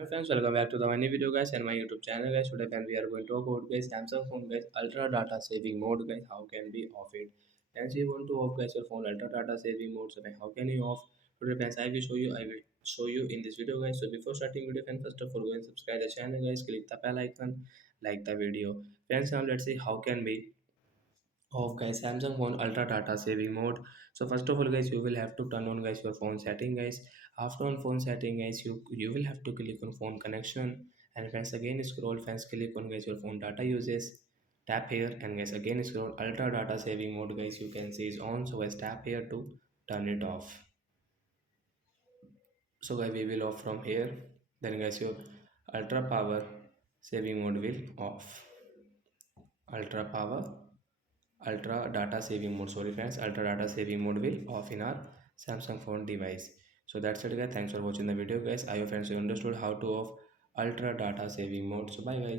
Hi friends, welcome back to the new video guys and my YouTube channel guys. Today friends, we are going to talk about guys Samsung phone guys ultra data saving mode guys. How can we off it? Friends, you want to off guys your phone ultra data saving mode. So how can you off? Today friends, I will show you in this video guys. So before starting video friends, first of all go and subscribe the channel guys. Click the bell icon, like the video. Friends, now let's see how can we off guys Samsung phone ultra data saving mode. So first of all guys, you will have to turn on guys your phone setting guys. After on phone setting guys, you will have to click on phone connection, and guys again scroll friends, click on guys your phone data uses, tap here, and guys again scroll ultra data saving mode guys, you can see is on. So guys tap here to turn it off. So guys we will off from here, then guys your ultra power saving mode will off. Ultra power ultra data saving mode, sorry friends, ultra data saving mode will off in our Samsung phone device. So that's it guys, thanks for watching the video guys. I hope friends you understood how to off ultra data saving mode. So bye guys.